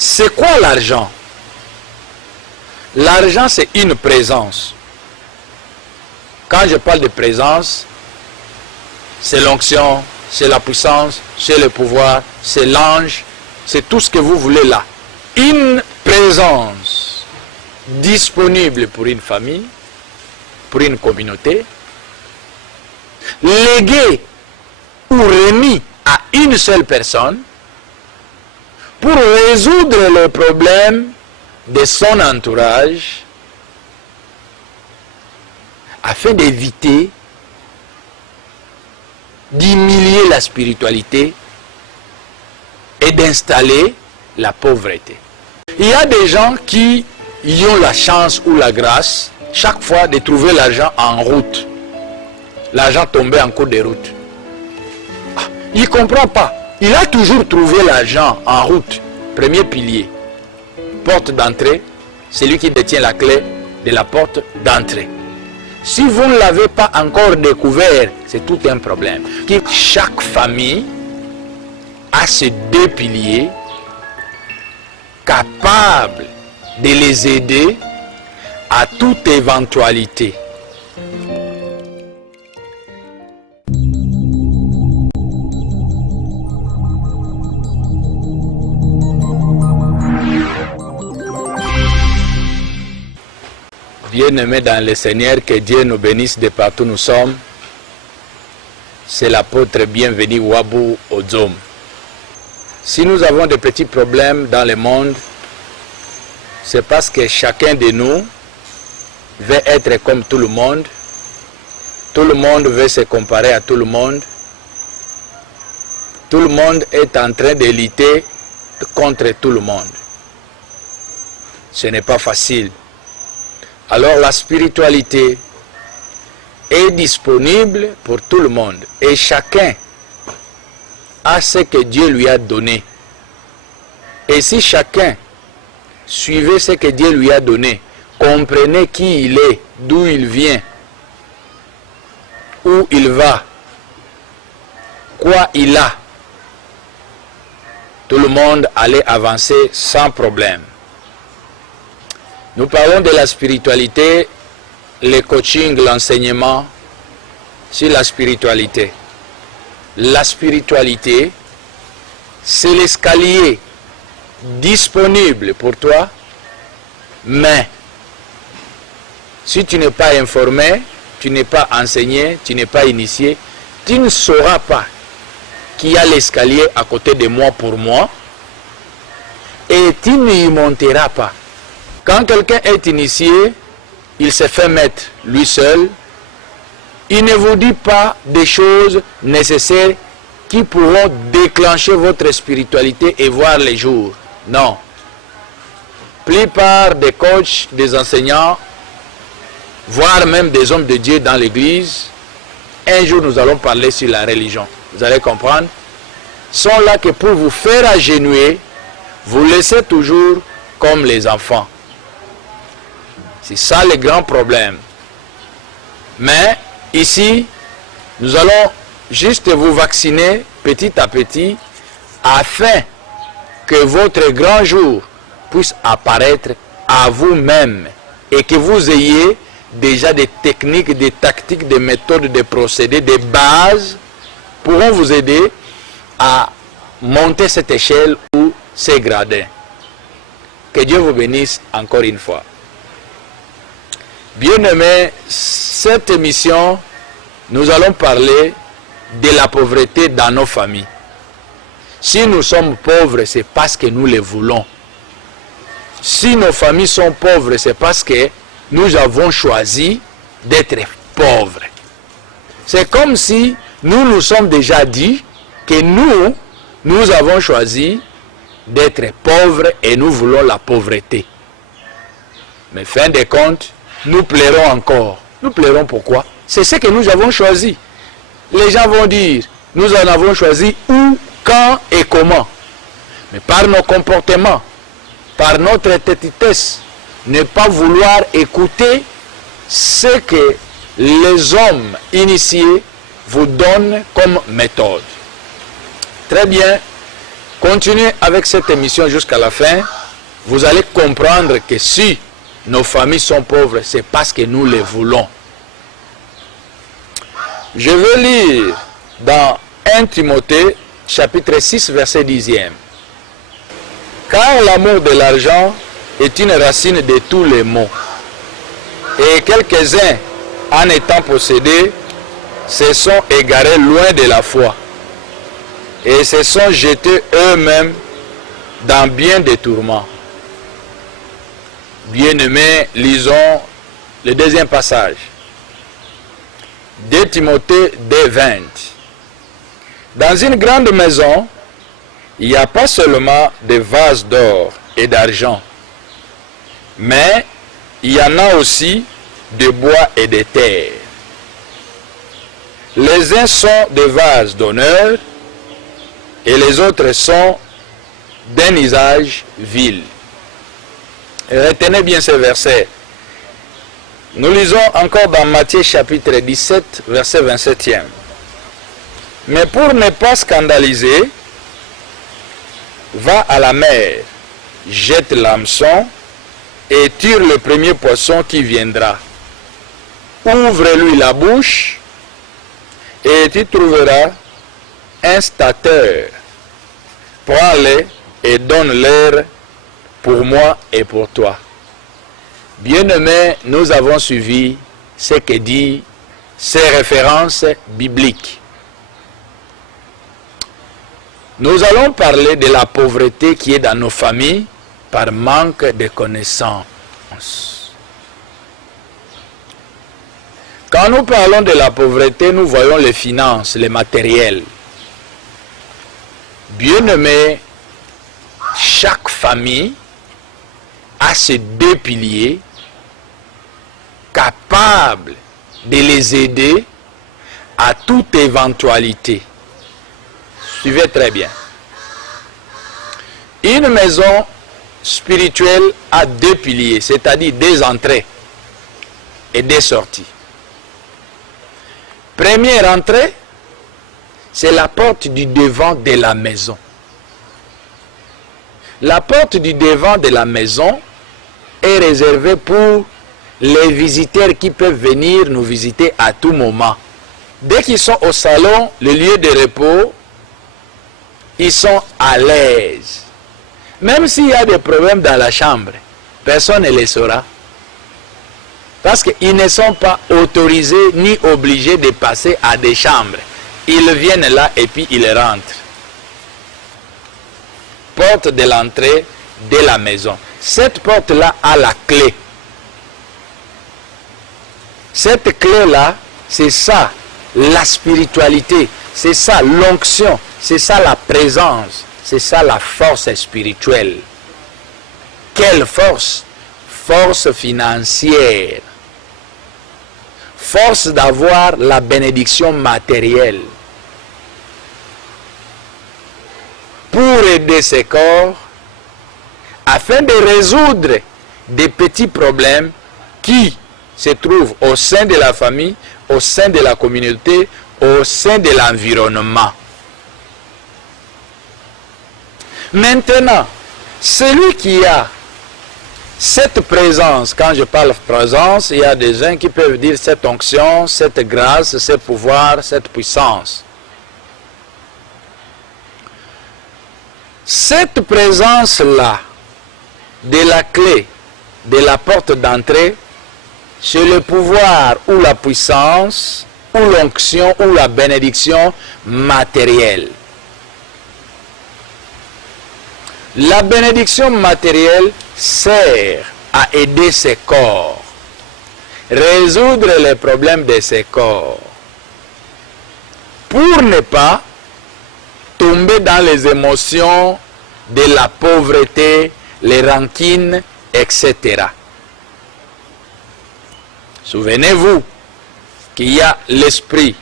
C'est quoi l'argent? L'argent, c'est une présence. Quand je parle de présence, c'est l'onction, c'est la puissance, c'est le pouvoir, c'est l'ange, c'est tout ce que vous voulez là. Une présence disponible pour une famille, pour une communauté, léguée ou remis à une seule personne pour résoudre le problème de son entourage afin d'éviter d'humilier la spiritualité et d'installer la pauvreté. Il y a des gens qui y ont la chance ou la grâce chaque fois de trouver l'argent en route. L'argent tombé en cours de route. Il ne comprend pas. Il a toujours trouvé l'argent en route. Premier pilier. Porte d'entrée. C'est lui qui détient la clé de la porte d'entrée. Si vous ne l'avez pas encore découvert, c'est tout un problème. Chaque famille a ces deux piliers capables de les aider à toute éventualité. Bien-aimés dans le Seigneur, que Dieu nous bénisse de partout où nous sommes. C'est l'apôtre bienvenu Wabu Ozom. Si nous avons des petits problèmes dans le monde, c'est parce que chacun de nous veut être comme tout le monde. Tout le monde veut se comparer à tout le monde. Tout le monde est en train de lutter contre tout le monde. Ce n'est pas facile. Alors la spiritualité est disponible pour tout le monde. Et chacun a ce que Dieu lui a donné. Et si chacun suivait ce que Dieu lui a donné, comprenait qui il est, d'où il vient, où il va, quoi il a, tout le monde allait avancer sans problème. Nous parlons de la spiritualité, le coaching, l'enseignement sur la spiritualité. La spiritualité, c'est l'escalier disponible pour toi, mais si tu n'es pas informé, tu n'es pas enseigné, tu n'es pas initié, tu ne sauras pas qu'il y a l'escalier à côté de moi pour moi et tu n'y monteras pas. Quand quelqu'un est initié, il se fait mettre lui seul. Il ne vous dit pas des choses nécessaires qui pourront déclencher votre spiritualité et voir les jours. Non. La plupart des coachs, des enseignants, voire même des hommes de Dieu dans l'église, un jour nous allons parler sur la religion. Vous allez comprendre. Sont là que pour vous faire agenouiller, vous laissez toujours comme les enfants. C'est ça le grand problème. Mais ici, nous allons juste vous vacciner petit à petit afin que votre grand jour puisse apparaître à vous-même et que vous ayez déjà des techniques, des tactiques, des méthodes, des procédés, des bases pourront vous aider à monter cette échelle ou ces gradins. Que Dieu vous bénisse encore une fois. Bien-aimés, cette émission, nous allons parler de la pauvreté dans nos familles. Si nous sommes pauvres, c'est parce que nous le voulons. Si nos familles sont pauvres, c'est parce que nous avons choisi d'être pauvres. C'est comme si nous nous sommes déjà dit que nous avons choisi d'être pauvres et nous voulons la pauvreté. Mais fin de compte, nous plairons encore. Nous plairons pourquoi? C'est ce que nous avons choisi. Les gens vont dire, nous en avons choisi où, quand et comment. Mais par nos comportements, par notre têtitesse, ne pas vouloir écouter ce que les hommes initiés vous donnent comme méthode. Très bien. Continuez avec cette émission jusqu'à la fin. Vous allez comprendre que si nos familles sont pauvres, c'est parce que nous les voulons. Je veux lire dans 1 Timothée, chapitre 6, verset 10e. Car l'amour de l'argent est une racine de tous les maux. Et quelques-uns, en étant possédés, se sont égarés loin de la foi et se sont jetés eux-mêmes dans bien des tourments. Bien-aimés, lisons le deuxième passage. 2 Timothée 2:20. Dans une grande maison, il n'y a pas seulement des vases d'or et d'argent, mais il y en a aussi de bois et de terre. Les uns sont des vases d'honneur et les autres sont d'un usage vil. Retenez bien ce verset. Nous lisons encore dans Matthieu chapitre 17, verset 27e. Mais pour ne pas scandaliser, va à la mer, jette l'hameçon et tire le premier poisson qui viendra. Ouvre-lui la bouche et tu trouveras un stateur. Prends-les et donne-leur pour moi et pour toi. Bien-aimés, nous avons suivi ce que dit ces références bibliques. Nous allons parler de la pauvreté qui est dans nos familles par manque de connaissances. Quand nous parlons de la pauvreté, nous voyons les finances, les matériels. Bien-aimés, chaque famille a ces deux piliers capables de les aider à toute éventualité. Suivez très bien. Une maison spirituelle a deux piliers, c'est-à-dire des entrées et des sorties. Première entrée, c'est la porte du devant de la maison. La porte du devant de la maison est réservée pour les visiteurs qui peuvent venir nous visiter à tout moment. Dès qu'ils sont au salon, le lieu de repos, ils sont à l'aise. Même s'il y a des problèmes dans la chambre, personne ne les saura. Parce qu'ils ne sont pas autorisés ni obligés de passer à des chambres. Ils viennent là et puis ils rentrent. Porte de l'entrée de la maison. Cette porte-là a la clé. Cette clé-là, c'est ça, la spiritualité. C'est ça, l'onction. C'est ça, la présence. C'est ça, la force spirituelle. Quelle force? Force financière. Force d'avoir la bénédiction matérielle. Pour aider ces corps, afin de résoudre des petits problèmes qui se trouvent au sein de la famille, au sein de la communauté, au sein de l'environnement. Maintenant, celui qui a cette présence, quand je parle présence, il y a des gens qui peuvent dire cette onction, cette grâce, ce pouvoir, cette puissance. Cette présence-là, de la clé, de la porte d'entrée, c'est le pouvoir ou la puissance, ou l'onction, ou la bénédiction matérielle. La bénédiction matérielle sert à aider ces corps, résoudre les problèmes de ces corps, pour ne pas tomber dans les émotions de la pauvreté, les rancines, etc. Souvenez-vous qu'il y a l'esprit,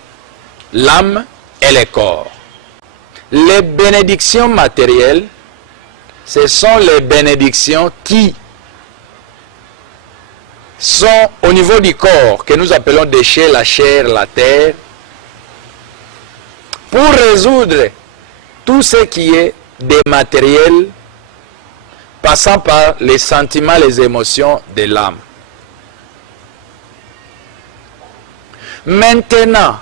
l'âme et le corps. Les bénédictions matérielles, ce sont les bénédictions qui sont au niveau du corps, que nous appelons déchets, la chair, la terre, pour résoudre tout ce qui est dématériel, passant par les sentiments, les émotions de l'âme. Maintenant,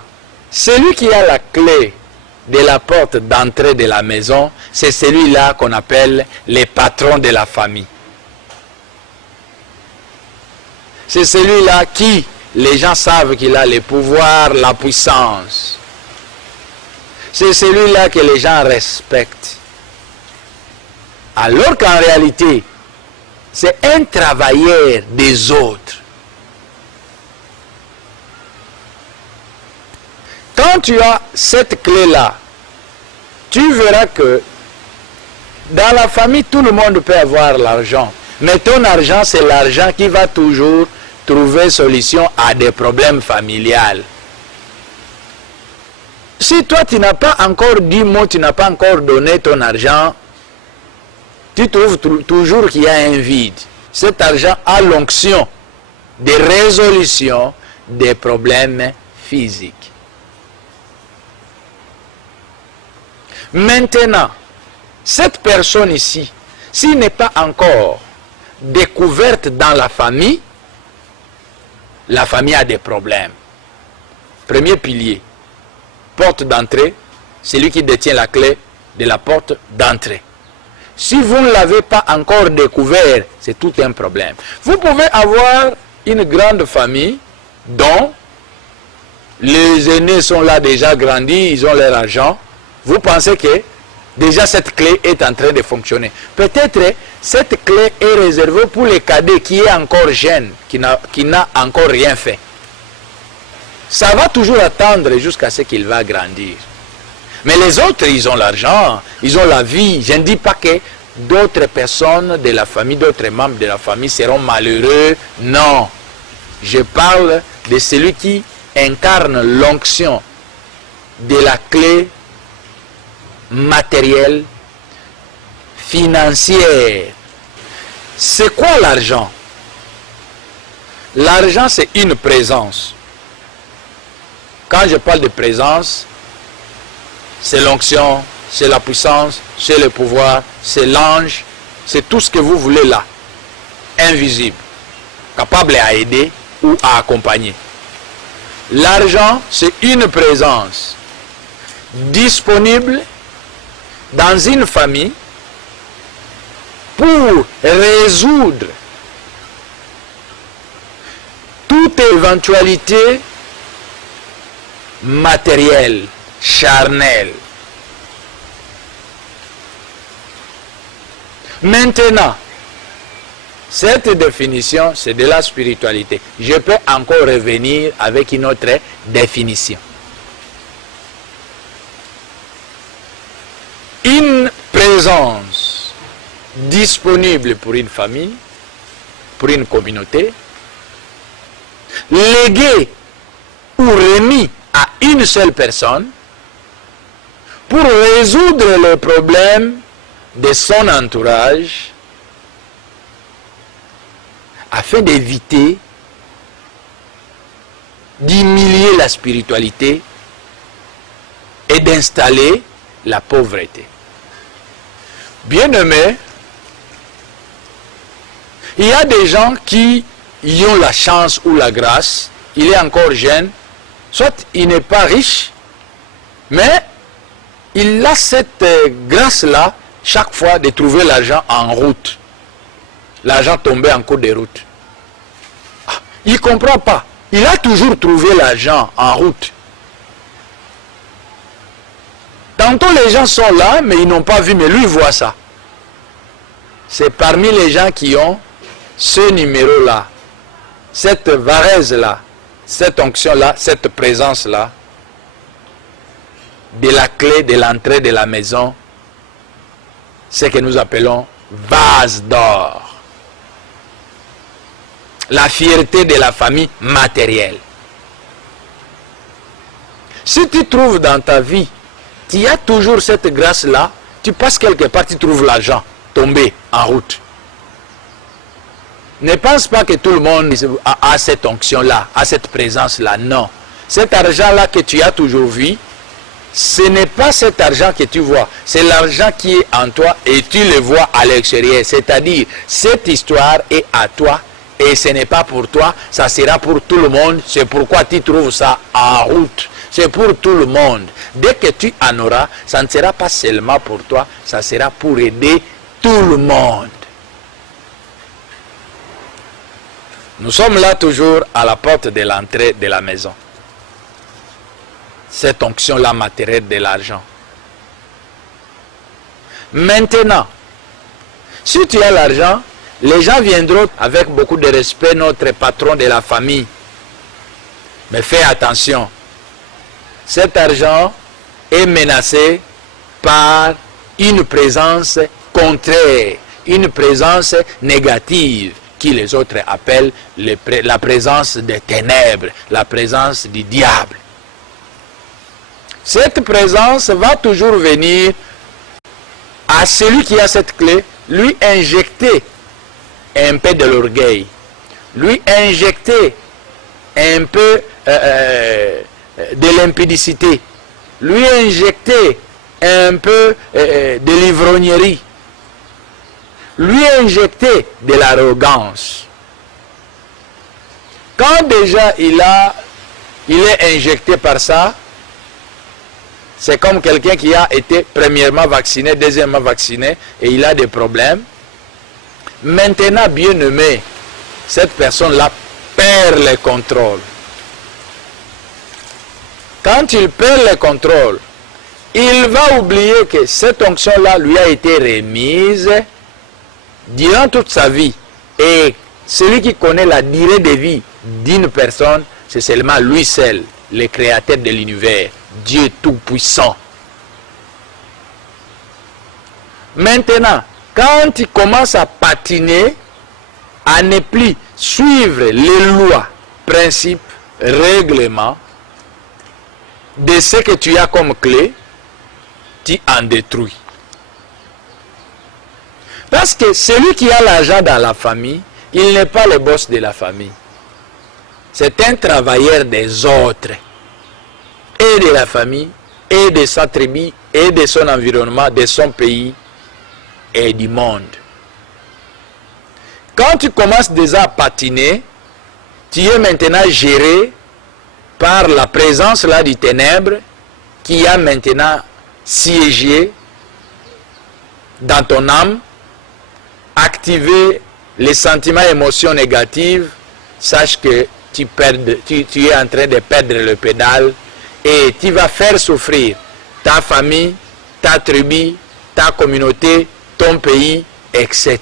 celui qui a la clé de la porte d'entrée de la maison, c'est celui-là qu'on appelle les patrons de la famille. C'est celui-là qui, les gens savent qu'il a le pouvoir, la puissance. C'est celui-là que les gens respectent. Alors qu'en réalité, c'est un travailleur des autres. Quand tu as cette clé-là, tu verras que dans la famille, tout le monde peut avoir l'argent. Mais ton argent, c'est l'argent qui va toujours trouver solution à des problèmes familiales. Si toi, tu n'as pas encore dit mot, tu n'as pas encore donné ton argent, tu trouves toujours qu'il y a un vide. Cet argent a l'onction de résolution des problèmes physiques. Maintenant, cette personne ici, s'il n'est pas encore découverte dans la famille a des problèmes. Premier pilier, porte d'entrée, celui qui détient la clé de la porte d'entrée. Si vous ne l'avez pas encore découvert, c'est tout un problème. Vous pouvez avoir une grande famille dont les aînés sont là déjà grandis, ils ont leur argent. Vous pensez que déjà cette clé est en train de fonctionner. Peut-être cette clé est réservée pour les cadets qui est encore jeune, qui n'a encore rien fait. Ça va toujours attendre jusqu'à ce qu'il va grandir. Mais les autres, ils ont l'argent, ils ont la vie. Je ne dis pas que d'autres personnes de la famille, d'autres membres de la famille seront malheureux. Non. Je parle de celui qui incarne l'onction de la clé matérielle, financière. C'est quoi l'argent? L'argent, c'est une présence. Quand je parle de présence, c'est l'onction, c'est la puissance, c'est le pouvoir, c'est l'ange, c'est tout ce que vous voulez là. Invisible, capable à aider ou à accompagner. L'argent, c'est une présence disponible dans une famille pour résoudre toute éventualité matérielle, charnelle. Maintenant, cette définition, c'est de la spiritualité. Je peux encore revenir avec une autre définition. Une présence disponible pour une famille, pour une communauté, léguée ou remis à une seule personne pour résoudre les problèmes de son entourage afin d'éviter d'humilier la spiritualité et d'installer la pauvreté. Bien-aimés, il y a des gens qui y ont la chance ou la grâce, il est encore jeune, soit il n'est pas riche, mais il a cette grâce-là, chaque fois, de trouver l'argent en route. L'argent tombé en cours de route. Il ne comprend pas. Il a toujours trouvé l'argent en route. Tantôt les gens sont là, mais ils n'ont pas vu, mais lui il voit ça. C'est parmi les gens qui ont ce numéro-là, cette varèse-là, cette onction-là, cette présence-là, de la clé de l'entrée de la maison, ce que nous appelons vase d'or. La fierté de la famille matérielle. Si tu trouves dans ta vie, tu as toujours cette grâce-là, tu passes quelque part, tu trouves l'argent tombé en route. Ne pense pas que tout le monde a cette onction-là, a cette présence-là. Non. Cet argent-là que tu as toujours vu, ce n'est pas cet argent que tu vois, c'est l'argent qui est en toi et tu le vois à l'extérieur. C'est-à-dire, cette histoire est à toi et ce n'est pas pour toi, ça sera pour tout le monde. C'est pourquoi tu trouves ça en route. C'est pour tout le monde. Dès que tu en auras, ça ne sera pas seulement pour toi, ça sera pour aider tout le monde. Nous sommes là toujours à la porte de l'entrée de la maison. Cette onction-là matérielle de l'argent. Maintenant, si tu as l'argent, les gens viendront avec beaucoup de respect, notre patron de la famille. Mais fais attention. Cet argent est menacé par une présence contraire, une présence négative, qui les autres appellent la présence des ténèbres, la présence du diable. Cette présence va toujours venir à celui qui a cette clé, lui injecter un peu de l'orgueil, lui injecter un peu de l'impudicité, lui injecter un peu de l'ivrognerie, lui injecter de l'arrogance. Quand déjà il est injecté par ça, c'est comme quelqu'un qui a été premièrement vacciné, deuxièmement vacciné, et il a des problèmes. Maintenant, bien aimé, cette personne-là perd le contrôle. Quand il perd le contrôle, il va oublier que cette onction-là lui a été remise durant toute sa vie. Et celui qui connaît la durée de vie d'une personne, c'est seulement lui seul, le créateur de l'univers, Dieu Tout-Puissant. Maintenant, quand il commence à patiner, à ne plus suivre les lois, principes, règlements de ce que tu as comme clé, tu en détruis. Parce que celui qui a l'argent dans la famille, il n'est pas le boss de la famille. C'est un travailleur des autres. Et de la famille, et de sa tribu, et de son environnement, de son pays, et du monde. Quand tu commences déjà à patiner, tu es maintenant géré par la présence là du ténèbre qui a maintenant siégé dans ton âme, activé les sentiments et émotions négatives. Sache que tu es en train de perdre le pédale et tu vas faire souffrir ta famille, ta tribu, ta communauté, ton pays, etc.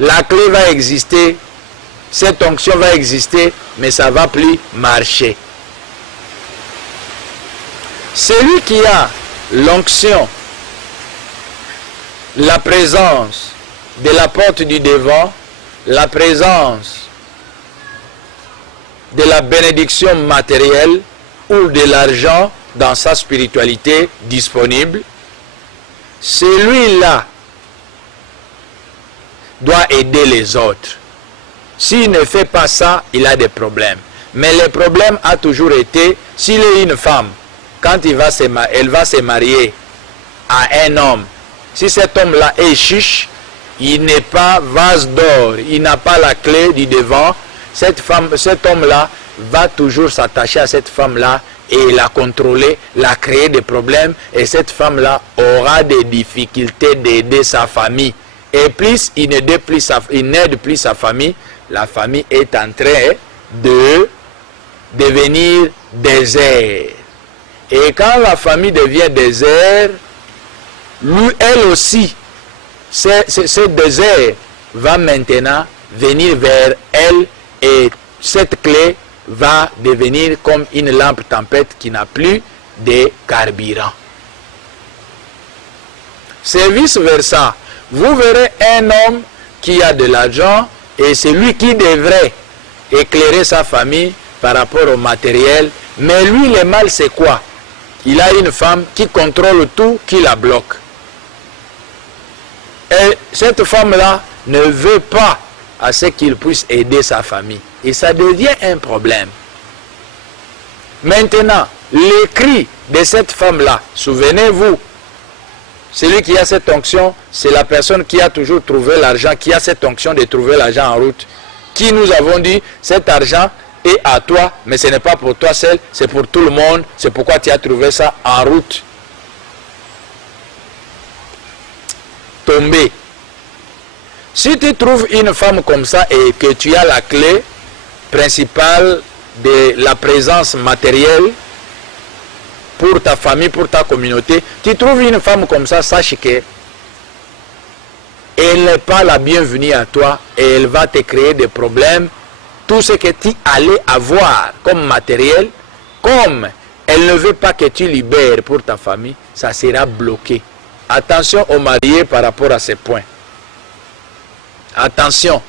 La clé va exister, cette onction va exister, mais ça ne va plus marcher. Celui qui a l'onction, la présence de la porte du devant, la présence de la bénédiction matérielle ou de l'argent dans sa spiritualité disponible, celui-là doit aider les autres. S'il ne fait pas ça, il a des problèmes. Mais le problème a toujours été, s'il est une femme, quand elle va se marier à un homme, si cet homme-là est chiche, il n'est pas vase d'or, il n'a pas la clé du devant, cet homme-là va toujours s'attacher à cette femme-là et la contrôler, la créer des problèmes, et cette femme-là aura des difficultés d'aider sa famille. Et plus il n'aide plus sa famille, la famille est en train de devenir désert. Et quand la famille devient désert, elle aussi, ce désert va maintenant venir vers elle, et cette clé va devenir comme une lampe tempête qui n'a plus de carburant. C'est vice versa. Vous verrez un homme qui a de l'argent et c'est lui qui devrait éclairer sa famille par rapport au matériel. Mais lui, le mal, c'est quoi? Il a une femme qui contrôle tout, qui la bloque. Et cette femme-là ne veut pas à ce qu'il puisse aider sa famille. Et ça devient un problème. Maintenant, les cris de cette femme-là. Souvenez-vous, celui qui a cette onction, c'est la personne qui a toujours trouvé l'argent, qui a cette onction de trouver l'argent en route. Qui nous avons dit, cet argent est à toi, mais ce n'est pas pour toi seul, c'est pour tout le monde. C'est pourquoi tu as trouvé ça en route. Tomber. Si tu trouves une femme comme ça et que tu as la clé principale de la présence matérielle pour ta famille, pour ta communauté, tu trouves une femme comme ça, sache que elle n'est pas la bienvenue à toi et elle va te créer des problèmes. Tout ce que tu allais avoir comme matériel, comme elle ne veut pas que tu libères pour ta famille, ça sera bloqué. Attention aux mariés par rapport à ces points. Attention.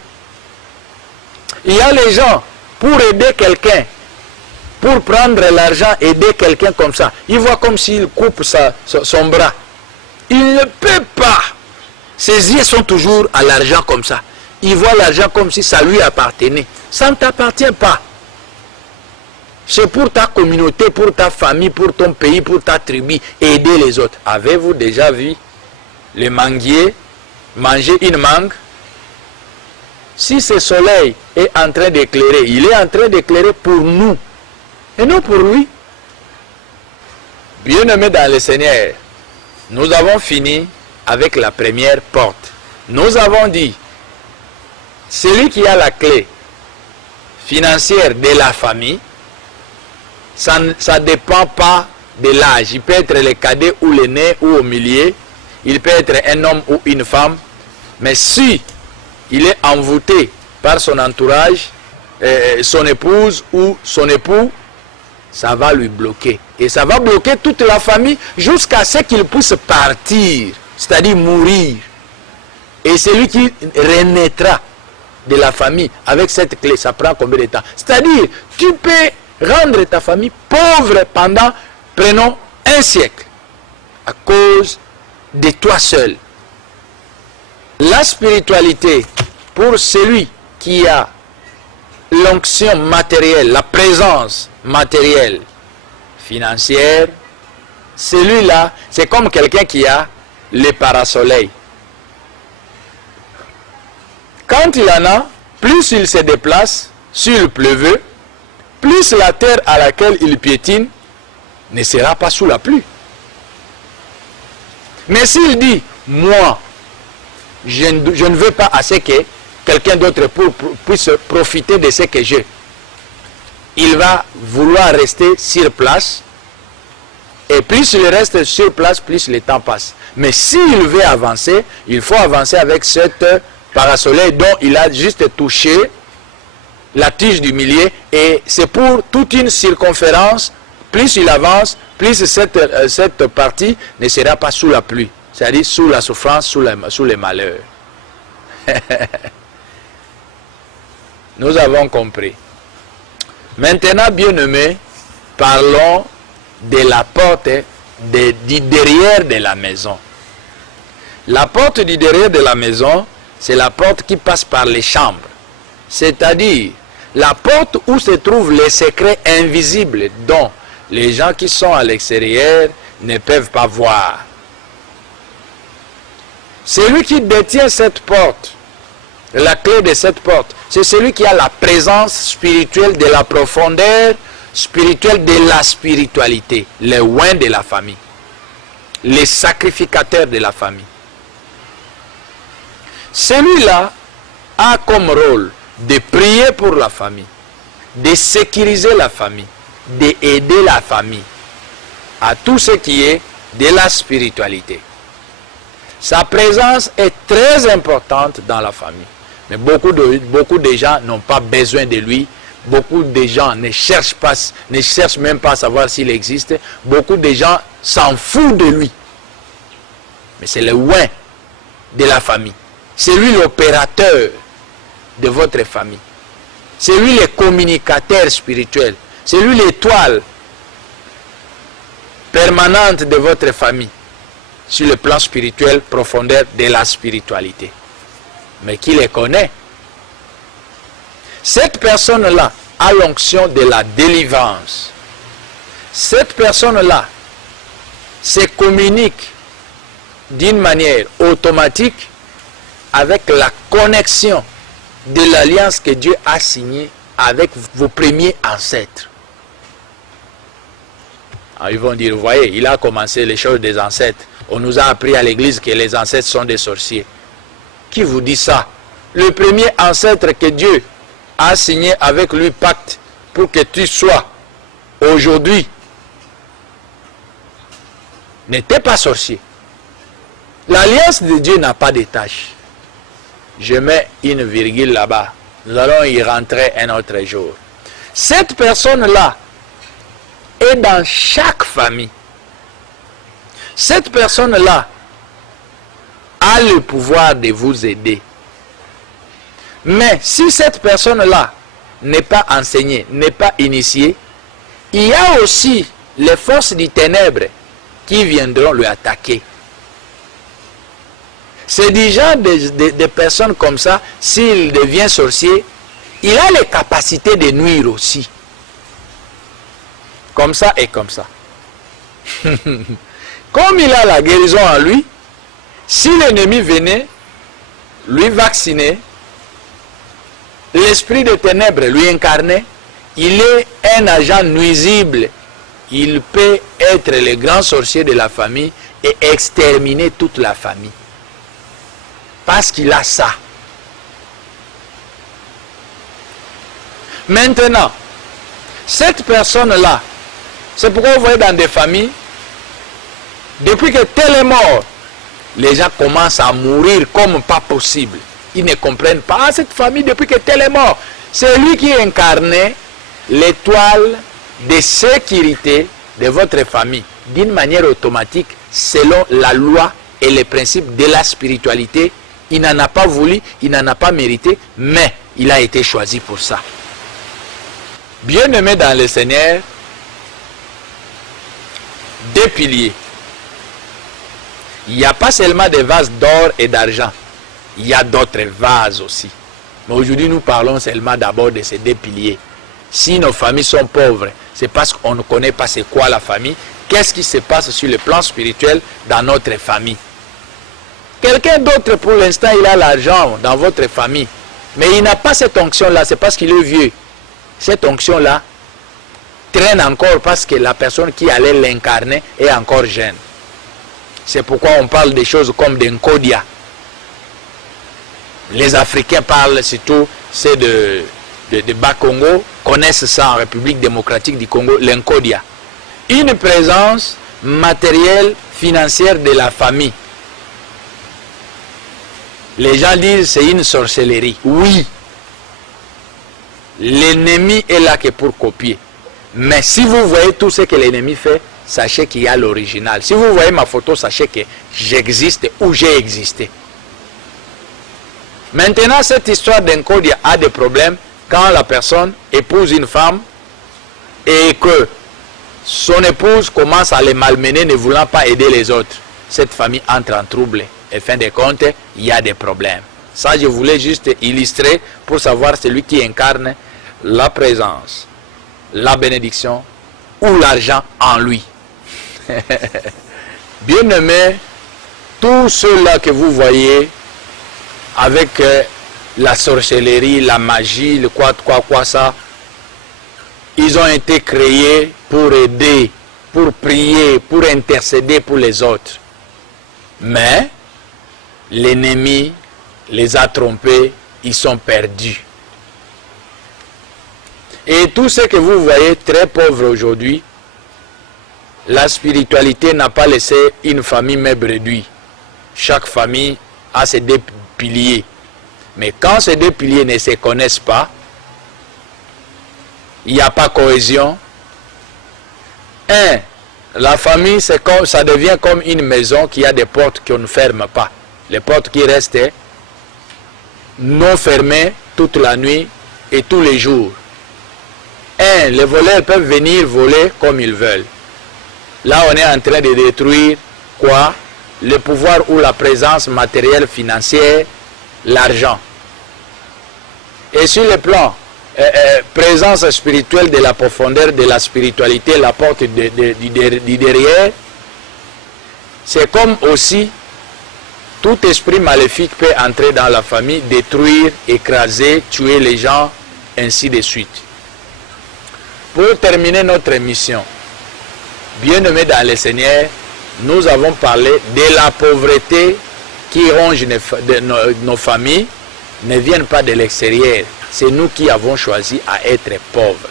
Il y a les gens, pour aider quelqu'un, pour prendre l'argent, aider quelqu'un comme ça, il voit comme s'il coupe son bras. Il ne peut pas. Ses yeux sont toujours à l'argent comme ça. Il voit l'argent comme si ça lui appartenait. Ça ne t'appartient pas. C'est pour ta communauté, pour ta famille, pour ton pays, pour ta tribu, aider les autres. Avez-vous déjà vu les manguiers manger une mangue? Si ce soleil est en train d'éclairer, il est en train d'éclairer pour nous et non pour lui. Bien-aimés dans le Seigneur, nous avons fini avec la première porte. Nous avons dit, celui qui a la clé financière de la famille, ça ne dépend pas de l'âge. Il peut être le cadet ou l'aîné ou au milieu. Il peut être un homme ou une femme. Mais si il est envoûté par son entourage, son épouse ou son époux, ça va lui bloquer. Et ça va bloquer toute la famille jusqu'à ce qu'il puisse partir, c'est-à-dire mourir. Et celui qui renaîtra de la famille avec cette clé, ça prend combien de temps? C'est-à-dire, tu peux rendre ta famille pauvre pendant, prenons, un siècle, à cause de toi seul. La spiritualité, pour celui qui a l'onction matérielle, la présence matérielle, financière, celui-là, c'est comme quelqu'un qui a le parasoleil. Quand il en a, plus il se déplace, s'il pleuvait, plus la terre à laquelle il piétine ne sera pas sous la pluie. Mais s'il dit, moi, je ne veux pas assez que quelqu'un d'autre puisse profiter de ce que j'ai, il va vouloir rester sur place, et plus il reste sur place, plus le temps passe. Mais s'il veut avancer, il faut avancer avec cette parasoleil dont il a juste touché la tige du milieu, et c'est pour toute une circonférence. Plus il avance, plus cette partie ne sera pas sous la pluie, c'est-à-dire sous la souffrance, sous les malheurs. Nous avons compris. Maintenant, bien-aimés, parlons de la porte du derrière de la maison. La porte du derrière de la maison, c'est la porte qui passe par les chambres. C'est-à-dire, la porte où se trouvent les secrets invisibles dont les gens qui sont à l'extérieur ne peuvent pas voir. Celui qui détient cette porte, la clé de cette porte, c'est celui qui a la présence spirituelle de la profondeur spirituelle de la spiritualité, les oins de la famille, les sacrificateurs de la famille. Celui-là a comme rôle de prier pour la famille, de sécuriser la famille, d'aider la famille à tout ce qui est de la spiritualité. Sa présence est très importante dans la famille. Mais beaucoup de gens n'ont pas besoin de lui. Beaucoup de gens ne cherchent même pas à savoir s'il existe. Beaucoup de gens s'en foutent de lui. Mais c'est le oint de la famille. C'est lui l'opérateur de votre famille. C'est lui le communicateur spirituel. C'est lui l'étoile permanente de votre famille sur le plan spirituel, profondeur de la spiritualité. Mais qui les connaît? Cette personne-là a l'onction de la délivrance. Cette personne-là se communique d'une manière automatique avec la connexion de l'alliance que Dieu a signée avec vos premiers ancêtres. Alors ils vont dire, vous voyez, il a commencé les choses des ancêtres. On nous a appris à l'église que les ancêtres sont des sorciers. Qui vous dit ça? Le premier ancêtre que Dieu a signé avec lui pacte pour que tu sois aujourd'hui n'était pas sorcier. L'alliance de Dieu n'a pas de tâche. Je mets une virgule là-bas. Nous allons y rentrer un autre jour. Cette personne-là est dans chaque famille. Cette personne-là a le pouvoir de vous aider. Mais si cette personne-là n'est pas enseignée, n'est pas initiée, il y a aussi les forces du ténèbre qui viendront lui attaquer. C'est déjà des personnes comme ça, s'il devient sorcier, il a les capacités de nuire aussi. Comme ça et comme ça. Comme il a la guérison en lui, si l'ennemi venait lui vacciner, l'esprit de ténèbres lui incarner, il est un agent nuisible. Il peut être le grand sorcier de la famille et exterminer toute la famille. Parce qu'il a ça. Maintenant, cette personne-là, c'est pourquoi vous voyez dans des familles, depuis que tel est mort, les gens commencent à mourir comme pas possible. Ils ne comprennent pas. Ah, cette famille, depuis que tel est mort, c'est lui qui incarnait l'étoile de sécurité de votre famille d'une manière automatique selon la loi et les principes de la spiritualité. Il n'en a pas voulu, il n'en a pas mérité, mais il a été choisi pour ça. Bien-aimé dans le Seigneur, deux piliers. Il n'y a pas seulement des vases d'or et d'argent, il y a d'autres vases aussi. Mais aujourd'hui, nous parlons seulement d'abord de ces deux piliers. Si nos familles sont pauvres, c'est parce qu'on ne connaît pas c'est quoi la famille. Qu'est-ce qui se passe sur le plan spirituel dans notre famille? Quelqu'un d'autre, pour l'instant, il a l'argent dans votre famille, mais il n'a pas cette onction-là, c'est parce qu'il est vieux. Cette onction-là traîne encore parce que la personne qui allait l'incarner est encore jeune. C'est pourquoi on parle des choses comme des Nkodia. Les Africains parlent surtout, c'est de Bas-Congo, connaissent ça en République démocratique du Congo, l'Nkodia. Une présence matérielle, financière de la famille. Les gens disent c'est une sorcellerie. Oui. L'ennemi est là que pour copier. Mais si vous voyez tout ce que l'ennemi fait, sachez qu'il y a l'original. Si vous voyez ma photo, sachez que j'existe ou j'ai existé. Maintenant, cette histoire d'Nkodia a des problèmes quand la personne épouse une femme et que son épouse commence à les malmener, ne voulant pas aider les autres. Cette famille entre en trouble. Et fin de compte, il y a des problèmes. Ça, je voulais juste illustrer pour savoir celui qui incarne la présence, la bénédiction ou l'argent en lui. Bien-aimés, tous ceux-là que vous voyez avec la sorcellerie, la magie, le quoi ça, ils ont été créés pour aider, pour prier, pour intercéder pour les autres. Mais l'ennemi les a trompés, ils sont perdus. Et tout ce que vous voyez très pauvre aujourd'hui, la spiritualité n'a pas laissé une famille même réduite. Chaque famille a ses deux piliers. Mais quand ces deux piliers ne se connaissent pas, il n'y a pas cohésion. La famille, ça devient comme une maison qui a des portes qu'on ne ferme pas. Les portes qui restent non fermées toute la nuit et tous les jours. Les voleurs peuvent venir voler comme ils veulent. Là, on est en train de détruire quoi? Le pouvoir ou la présence matérielle, financière, l'argent. Et sur le plan présence spirituelle de la profondeur de la spiritualité, la porte du derrière, C'est comme aussi, tout esprit maléfique peut entrer dans la famille, détruire, écraser, tuer les gens, ainsi de suite. Pour terminer notre émission, bien-aimés dans le Seigneur, nous avons parlé de la pauvreté qui ronge nos familles, ne viennent pas de l'extérieur. C'est nous qui avons choisi à être pauvres.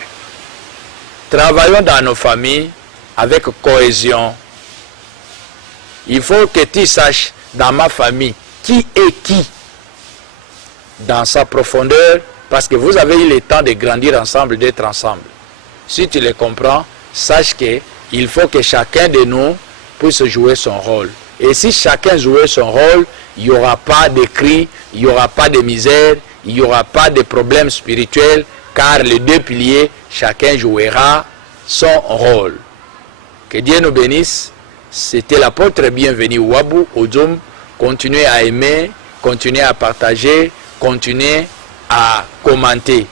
Travaillons dans nos familles avec cohésion. Il faut que tu saches dans ma famille qui est qui dans sa profondeur, parce que vous avez eu le temps de grandir ensemble, d'être ensemble. Si tu le comprends, sache qu'il faut que chacun de nous puisse jouer son rôle. Et si chacun jouait son rôle, il n'y aura pas de cris, il n'y aura pas de misère, il n'y aura pas de problèmes spirituels, car les deux piliers, chacun jouera son rôle. Que Dieu nous bénisse. C'était l'apôtre bienvenu Wabou Ozoum. Continuez à aimer, continuez à partager, continuez à commenter.